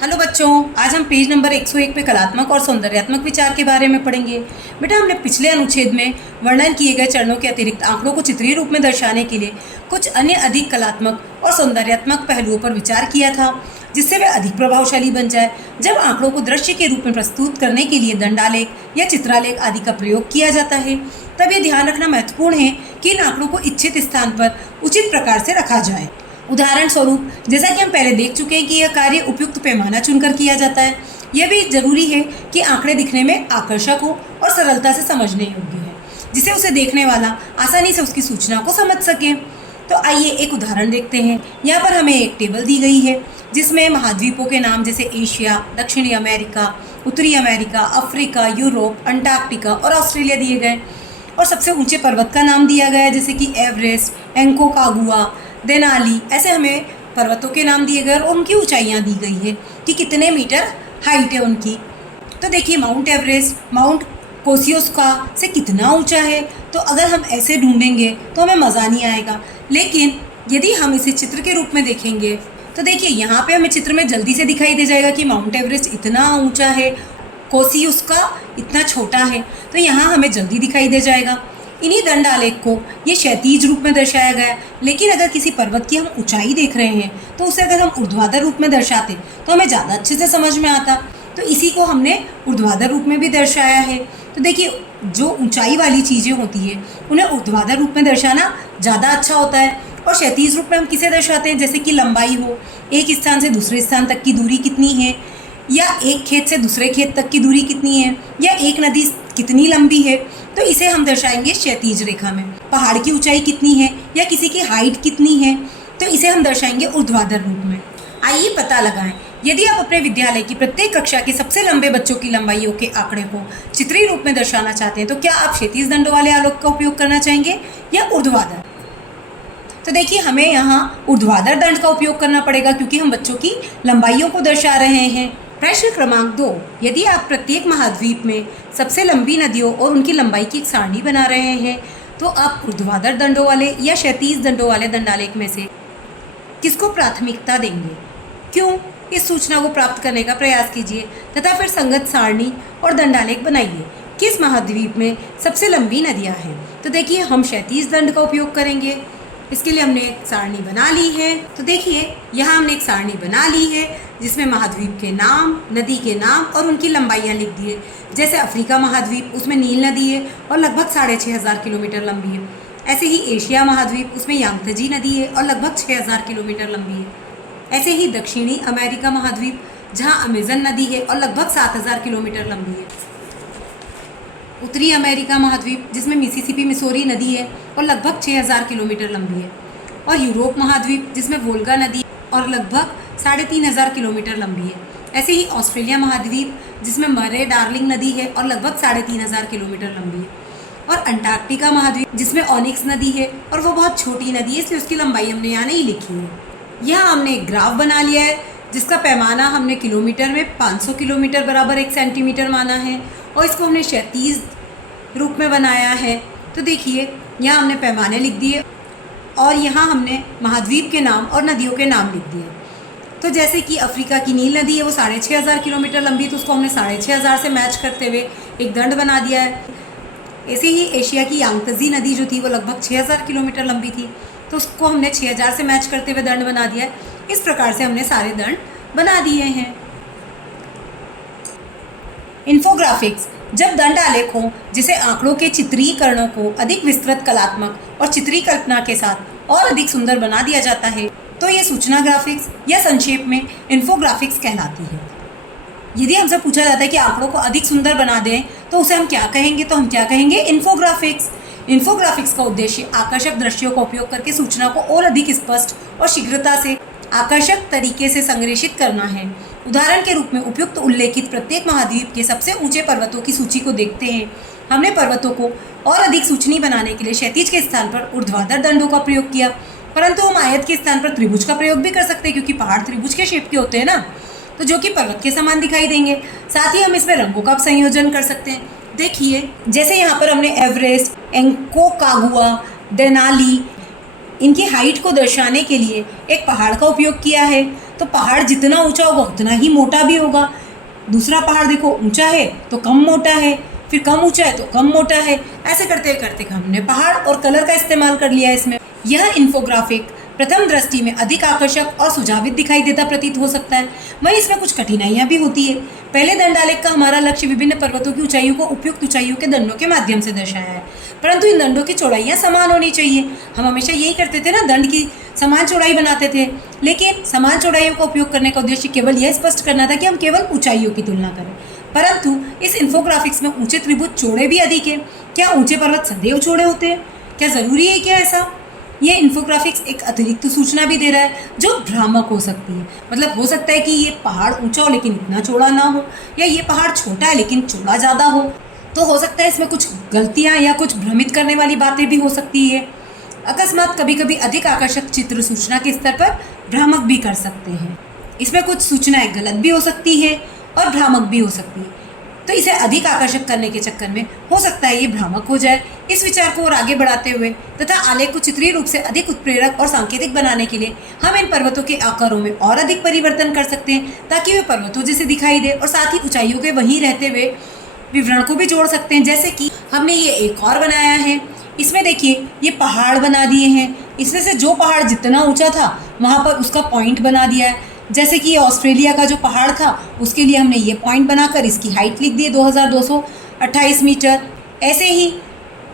Hello बच्चों, आज हम पेज नंबर 101 पे कलात्मक और सौंदर्यात्मक विचार के बारे में पढ़ेंगे। बेटा, हमने पिछले अनुच्छेद में वर्णन किए गए चरणों के अतिरिक्त आंकड़ों को चित्रीय रूप में दर्शाने के लिए कुछ अन्य अधिक कलात्मक और सौंदर्यात्मक पहलुओं पर विचार किया था, जिससे वे अधिक प्रभावशाली बन जाए। जब आंकड़ों को दृश्य के रूप में प्रस्तुत करने के लिए दंडालेख या चित्रालेख आदि का प्रयोग किया जाता है, तब ये ध्यान रखना महत्वपूर्ण है कि इन आंकड़ों को इच्छित स्थान पर उचित प्रकार से रखा जाए। उदाहरण स्वरूप, जैसा कि हम पहले देख चुके हैं कि यह कार्य उपयुक्त पैमाना चुनकर किया जाता है। यह भी जरूरी है कि आंकड़े दिखने में आकर्षक हो और सरलता से समझने योग्य है, जिसे उसे देखने वाला आसानी से उसकी सूचना को समझ सके। तो आइए एक उदाहरण देखते हैं। यहाँ पर हमें एक टेबल दी गई है जिसमें महाद्वीपों के नाम जैसे एशिया, दक्षिणी अमेरिका, उत्तरी अमेरिका, अफ्रीका, यूरोप, अंटार्कटिका और ऑस्ट्रेलिया दिए गए, और सबसे ऊंचे पर्वत का नाम दिया गया है जैसे कि एवरेस्ट, एंकोकागुआ, देनाली। ऐसे हमें पर्वतों के नाम दिए गए और उनकी ऊंचाइयां दी गई है कि कितने मीटर हाइट है उनकी। तो देखिए, माउंट एवरेस्ट माउंट कोसियोस्का से कितना ऊंचा है। तो अगर हम ऐसे ढूंढेंगे तो हमें मज़ा नहीं आएगा, लेकिन यदि हम इसे चित्र के रूप में देखेंगे तो देखिए यहाँ पे हमें चित्र में जल्दी से दिखाई दे जाएगा कि माउंट एवरेस्ट इतना ऊंचा है, कोसियोस्का इतना छोटा है। तो यहाँ हमें जल्दी दिखाई दे जाएगा। इन्हीं दंडालेख को ये क्षैतिज रूप में दर्शाया गया है, लेकिन अगर किसी पर्वत की हम ऊंचाई देख रहे हैं तो उसे अगर हम ऊर्ध्वाधर रूप में दर्शाते तो हमें ज़्यादा अच्छे से समझ में आता। तो इसी को हमने ऊर्ध्वाधर रूप में भी दर्शाया है। तो देखिए, जो ऊंचाई वाली चीज़ें होती है उन्हें ऊर्ध्वाधर रूप में दर्शाना ज़्यादा अच्छा होता है। और क्षैतिज रूप में हम किसे दर्शाते हैं, जैसे कि लंबाई हो, एक स्थान से दूसरे स्थान तक की दूरी कितनी है, या एक खेत से दूसरे खेत तक की दूरी कितनी है, या एक नदी कितनी लंबी है, तो इसे हम दर्शाएंगे क्षैतिज रेखा में। पहाड़ की ऊंचाई कितनी है या किसी की हाइट कितनी है, तो इसे हम दर्शाएंगे ऊर्ध्वाधर रूप में। आइए पता लगाएं, यदि आप अपने विद्यालय की प्रत्येक कक्षा के सबसे लंबे बच्चों की लंबाइयों के आंकड़े को चित्रीय रूप में दर्शाना चाहते हैं तो क्या आप क्षैतिज दंडों वाले आलोक का उपयोग करना चाहेंगे या ऊर्ध्वाधर? तो देखिए, हमें यहाँ ऊर्ध्वाधर दंड का उपयोग करना पड़ेगा क्योंकि हम बच्चों की लंबाइयों को दर्शा रहे हैं। प्रश्न क्रमांक 2, यदि आप प्रत्येक महाद्वीप में सबसे लंबी नदियों और उनकी लंबाई की एक सारणी बना रहे हैं तो आप ऊर्ध्वाधर दंडों वाले या क्षैतिज दंडों वाले दंडालेख में से किसको प्राथमिकता देंगे? क्यों? इस सूचना को प्राप्त करने का प्रयास कीजिए तथा फिर संगत सारणी और दंडालेख बनाइए। किस महाद्वीप में सबसे लंबी नदियाँ हैं? तो देखिए, हम क्षैतिज दंड का उपयोग करेंगे। इसके लिए हमने एक सारणी बना ली है। तो देखिए, यहाँ हमने एक सारणी बना ली है जिसमें महाद्वीप के नाम, नदी के नाम और उनकी लंबाइयाँ लिख दी है। जैसे अफ्रीका महाद्वीप, उसमें नील नदी है और लगभग 6500 किलोमीटर लंबी है। ऐसे ही एशिया महाद्वीप, उसमें यांगत्जे नदी है और लगभग 6000 किलोमीटर लंबी है। ऐसे ही दक्षिणी अमेरिका महाद्वीप, जहाँ अमेजन नदी है और लगभग 7000 किलोमीटर लंबी है। उत्तरी अमेरिका महाद्वीप, जिसमें मिसिसिपी मिसौरी नदी है और लगभग 6000 किलोमीटर लंबी है। और यूरोप महाद्वीप, जिसमें वोल्गा नदी और लगभग 3500 किलोमीटर लंबी है। ऐसे ही ऑस्ट्रेलिया महाद्वीप, जिसमें मरे डार्लिंग नदी है और लगभग 3500 किलोमीटर लंबी है। और अंटार्कटिका महाद्वीप, जिसमें ऑनिक्स नदी है और वो बहुत छोटी नदी है, इसलिए उसकी लंबाई हमने यहाँ नहीं लिखी है। यहाँ हमने एक ग्राफ बना लिया है जिसका पैमाना हमने किलोमीटर में 500 किलोमीटर बराबर 1 सेंटीमीटर माना है और इसको हमने क्षैतिज रूप में बनाया है। तो देखिए, यहाँ हमने पैमाने लिख दिए और यहाँ हमने महाद्वीप के नाम और नदियों के नाम लिख दिए। तो जैसे कि अफ्रीका की नील नदी है, वो 6500 किलोमीटर लंबी है, तो उसको हमने 6500 से मैच करते हुए एक दंड बना दिया है। ऐसे ही एशिया की यांगत्जे नदी जो थी वो लगभग 6000 किलोमीटर लंबी थी, तो उसको हमने 6000 से मैच करते हुए दंड बना दिया है। इस प्रकार से हमने सारे दंड बना दिए हैं। इन्फोग्राफिक्स, जब दंडालेख हो जिसे आंकड़ों के चित्रीकरणों को अधिक विस्तृत कलात्मक और चित्रीय कल्पना के साथ और अधिक सुंदर बना दिया जाता है तो ये सूचना ग्राफिक्स या संक्षेप में इन्फोग्राफिक्स कहलाती है। यदि हमसे पूछा जाता है कि आंकड़ों को अधिक सुंदर बना दें तो उसे हम क्या कहेंगे, तो हम क्या कहेंगे? इन्फोग्राफिक्स। इन्फोग्राफिक्स का उद्देश्य आकर्षक दृश्यों का उपयोग करके सूचना को और अधिक स्पष्ट और शीघ्रता से आकर्षक तरीके से संग्रहित करना है। उदाहरण के रूप में उपयुक्त उल्लेखित प्रत्येक महाद्वीप के सबसे ऊंचे पर्वतों की सूची को देखते हैं। हमने पर्वतों को और अधिक सूचनीय बनाने के लिए क्षैतिज के स्थान पर ऊर्ध्वाधर दंडों का प्रयोग किया, परंतु हम आयत के स्थान पर त्रिभुज का प्रयोग भी कर सकते हैं क्योंकि पहाड़ त्रिभुज के शेप के होते हैं ना, तो जो कि पर्वत के समान दिखाई देंगे। साथ ही हम इसमें रंगों का संयोजन कर सकते हैं। देखिए, जैसे यहाँ पर हमने एवरेस्ट, एंकोकागुआ, देनाली, इनकी हाइट को दर्शाने के लिए एक पहाड़ का उपयोग किया है। तो पहाड़ जितना ऊंचा होगा उतना ही मोटा भी होगा। दूसरा पहाड़ देखो ऊंचा है तो कम मोटा है, फिर कम ऊंचा है तो कम मोटा है। ऐसे करते करते हमने पहाड़ और कलर का इस्तेमाल कर लिया इसमें। यह इन्फोग्राफिक प्रथम दृष्टि में अधिक आकर्षक और सुझावित दिखाई देता प्रतीत हो सकता है, वहीं इसमें कुछ कठिनाइयां भी होती है। पहले दंडालेख का हमारा लक्ष्य विभिन्न पर्वतों की ऊंचाइयों को उपयुक्त ऊंचाइयों के दंडों के माध्यम से दर्शाया है, परंतु इन दंडों की चौड़ाइयां समान होनी चाहिए। हम हमेशा यही करते थे ना, दंड की समान चौड़ाई बनाते थे, लेकिन समान चौड़ाइयों का उपयोग करने का उद्देश्य केवल यह स्पष्ट करना था कि हम केवल ऊंचाइयों की तुलना करें। परंतु इस इन्फोग्राफिक्स में ऊंचे त्रिभुज चौड़े भी अधिक है। क्या ऊंचे पर्वत सदैव चौड़े होते हैं? क्या जरूरी है क्या ऐसा? ये इन्फोग्राफिक्स एक अतिरिक्त सूचना भी दे रहा है जो भ्रामक हो सकती है। मतलब हो सकता है कि ये पहाड़ ऊंचा हो लेकिन इतना चौड़ा ना हो, या ये पहाड़ छोटा है लेकिन चौड़ा ज़्यादा हो। तो हो सकता है इसमें कुछ गलतियाँ या कुछ भ्रमित करने वाली बातें भी हो सकती है। अकस्मात कभी कभी अधिक आकर्षक चित्र सूचना के स्तर पर भ्रामक भी कर सकते हैं। इसमें कुछ सूचनाएं गलत भी हो सकती है और भ्रामक भी हो सकती है, तो इसे अधिक आकर्षक करने के चक्कर में हो सकता है ये भ्रामक हो जाए। इस विचार को और आगे बढ़ाते हुए तथा आलेख को चित्रीय रूप से अधिक उत्प्रेरक और सांकेतिक बनाने के लिए हम इन पर्वतों के आकारों में और अधिक परिवर्तन कर सकते हैं, ताकि वे पर्वतों जैसे दिखाई दे, और साथ ही ऊंचाइयों के वहीं रहते हुए विवरण को भी जोड़ सकते हैं। जैसे कि हमने ये एक और बनाया है, इसमें देखिए ये पहाड़ बना दिए हैं। इसमें से जो पहाड़ जितना ऊंचा था वहाँ पर उसका पॉइंट बना दिया है। जैसे कि ऑस्ट्रेलिया का जो पहाड़ था उसके लिए हमने ये पॉइंट बनाकर इसकी हाइट लिख दी 2228 मीटर। ऐसे ही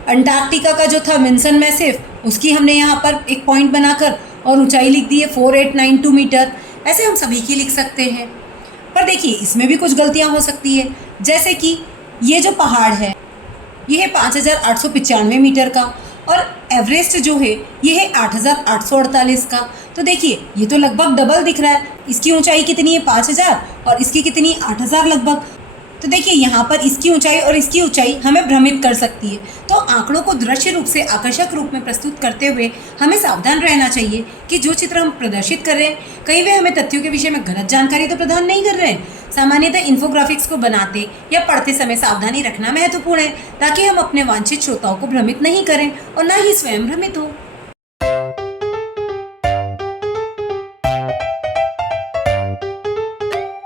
अंटार्कटिका का जो था विंसन मैसिव, उसकी हमने यहाँ पर एक पॉइंट बनाकर और ऊंचाई लिख दी है 4892 मीटर। ऐसे हम सभी की लिख सकते हैं। पर देखिए इसमें भी कुछ गलतियाँ हो सकती है। जैसे कि ये जो पहाड़ है ये है 5895 मीटर का, और एवरेस्ट जो है ये है 8848 का। तो देखिए ये तो लगभग डबल दिख रहा है। इसकी ऊंचाई कितनी है 5000 और इसकी कितनी 8000 लगभग। तो देखिए यहाँ पर इसकी ऊंचाई और इसकी ऊंचाई हमें भ्रमित कर सकती है। तो आंकड़ों को दृश्य रूप से आकर्षक रूप में प्रस्तुत करते हुए हमें सावधान रहना चाहिए कि जो चित्र हम प्रदर्शित कर रहे हैं कहीं वे हमें तथ्यों के विषय में गलत जानकारी तो प्रदान नहीं कर रहे हैं। सामान्यतः इन्फोग्राफिक्स को बनाते या पढ़ते समय सावधानी रखना महत्वपूर्ण है, ताकि हम अपने वांछित श्रोताओं को भ्रमित नहीं करें और न ही स्वयं भ्रमित हो।